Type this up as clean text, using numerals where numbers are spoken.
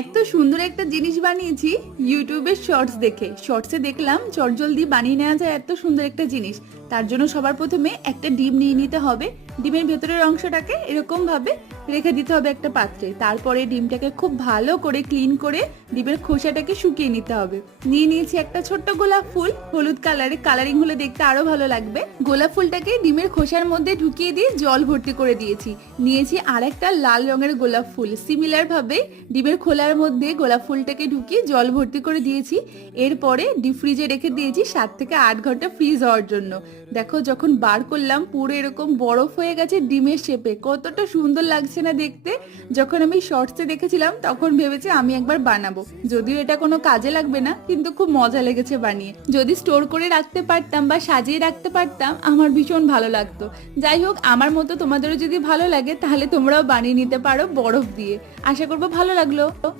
এত সুন্দর একটা জিনিস বানিয়েছি ইউটিউবের শর্টস দেখে। শর্টসে দেখলাম চটজলদি বানিয়ে নেওয়া যায় এত সুন্দর একটা জিনিস। তার জন্য সবার প্রথমে একটা ডিম নিয়ে নিতে হবে। ডিমের ভেতরের অংশটাকে এরকম ভাবে রেখে দিতে হবে একটা পাত্রে। তারপরে ডিমটাকে খুব ভালো করে ক্লিন করে ডিমের খোসাটাকে শুকিয়ে নিতে হবে। নিয়ে নিয়েছি একটা ছোট্ট গোলাপ ফুল, হলুদ কালারে, কালারিং হলে দেখতে আরো ভালো লাগবে। গোলাপ ফুলটাকে ডিমের খোসার মধ্যে ঢুকিয়ে দিয়ে জল ভর্তি করে দিয়েছি। নিয়েছি আর একটা লাল রঙের গোলাপ ফুল, সিমিলার ভাবে ডিমের খোলার মধ্যে গোলাপ ফুলটাকে ঢুকিয়ে জল ভর্তি করে দিয়েছি। এরপরে ডিপ ফ্রিজে রেখে দিয়েছি 7 থেকে 8 ঘন্টা ফ্রিজ হওয়ার জন্য। দেখো যখন বার করলাম পুরো এরকম বরফ হয়ে গেছে ডিমের শেপে, কতটা সুন্দর লাগছে না দেখতে। যখন আমি শর্টসে দেখেছিলাম তখন ভেবেছি আমি একবার বানাবো, যদিও এটা কোনো কাজে লাগবে না, কিন্তু খুব মজা লেগেছে বানিয়ে। যদি স্টোর করে রাখতে পারতাম বা সাজিয়ে রাখতে পারতাম আমার ভীষণ ভালো লাগতো। যাই হোক, আমার মতো তোমাদেরও যদি ভালো লাগে তাহলে তোমরাও বানিয়ে নিতে পারো বরফ দিয়ে। আশা করবো ভালো লাগলো।